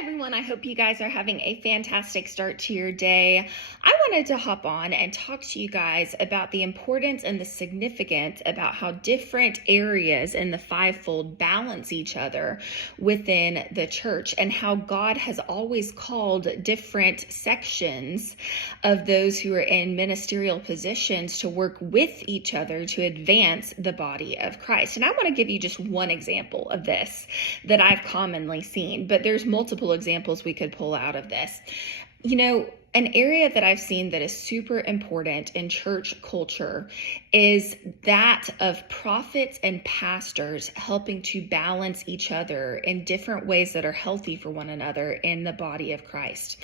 Everyone, I hope you guys are having a fantastic start to your day. I wanted to hop on and talk to you guys about the importance and the significance about how different areas in the fivefold balance each other within the church, and how God has always called different sections of those who are in ministerial positions to work with each other to advance the body of Christ. And I want to give you just one example of this that I've commonly seen, but there's multiple examples we could pull out of this. An area that I've seen that is super important in church culture is that of prophets and pastors helping to balance each other in different ways that are healthy for one another in the body of Christ.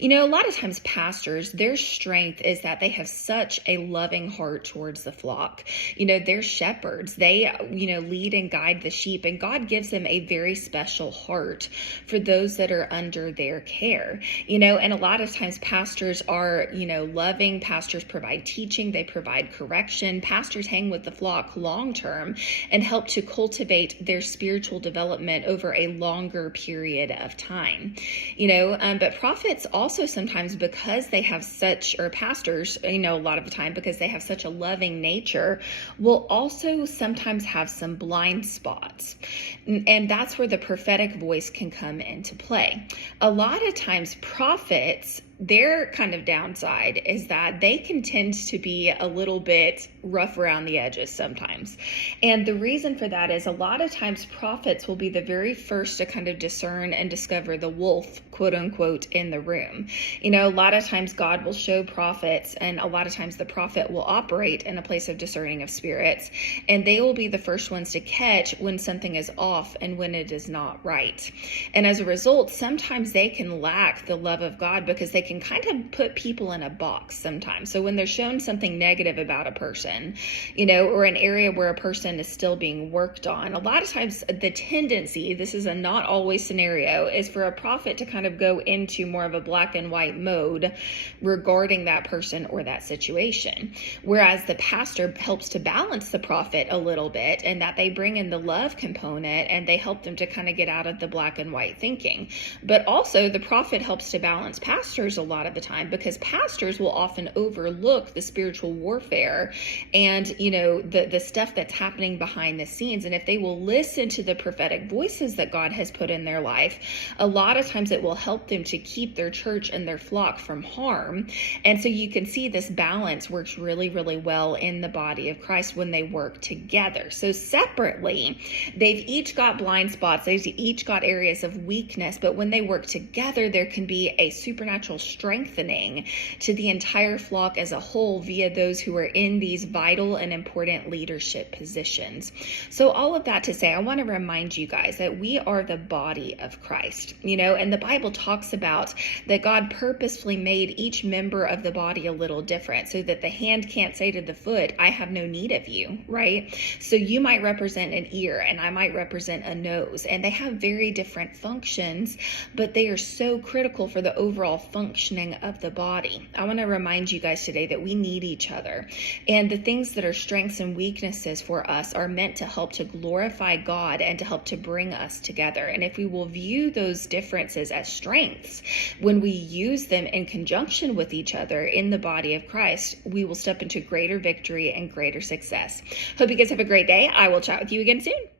A lot of times pastors, their strength is that they have such a loving heart towards the flock. They're shepherds. They, lead and guide the sheep, and God gives them a very special heart for those that are under their care. And a lot of times pastors are, loving. Pastors provide teaching. They provide correction. Pastors hang with the flock long term and help to cultivate their spiritual development over a longer period of time. But prophets also sometimes, because they have such, or pastors, a lot of the time, because they have such a loving nature, will also sometimes have some blind spots. And that's where the prophetic voice can come into play. A lot of times prophets, their kind of downside is that they can tend to be a little bit rough around the edges sometimes. And the reason for that is a lot of times prophets will be the very first to kind of discern and discover the wolf, quote unquote, in the room. A lot of times God will show prophets, and a lot of times the prophet will operate in a place of discerning of spirits, and they will be the first ones to catch when something is off and when it is not right. And as a result, sometimes they can lack the love of God because they can kind of put people in a box sometimes. So when they're shown something negative about a person, or an area where a person is still being worked on, a lot of times the tendency, this is a not always scenario, is for a prophet to kind of go into more of a black and white mode regarding that person or that situation. Whereas the pastor helps to balance the prophet a little bit, and that they bring in the love component and they help them to kind of get out of the black and white thinking. But also the prophet helps to balance pastors a lot of the time, because pastors will often overlook the spiritual warfare and the stuff that's happening behind the scenes. And if they will listen to the prophetic voices that God has put in their life, a lot of times it will help them to keep their church and their flock from harm. And so you can see this balance works really, really well in the body of Christ when they work together. So separately, they've each got blind spots, they've each got areas of weakness, but when they work together, there can be a supernatural strengthening to the entire flock as a whole via those who are in these vital and important leadership positions. So all of that to say, I want to remind you guys that we are the body of Christ, and the Bible talks about that God purposefully made each member of the body a little different, so that the hand can't say to the foot, I have no need of you, right? So you might represent an ear and I might represent a nose, and they have very different functions, but they are so critical for the overall functioning of the body. I want to remind you guys today that we need each other, and the things that are strengths and weaknesses for us are meant to help to glorify God and to help to bring us together. And if we will view those differences as strengths, when we use them in conjunction with each other in the body of Christ, we will step into greater victory and greater success. Hope you guys have a great day. I will chat with you again soon.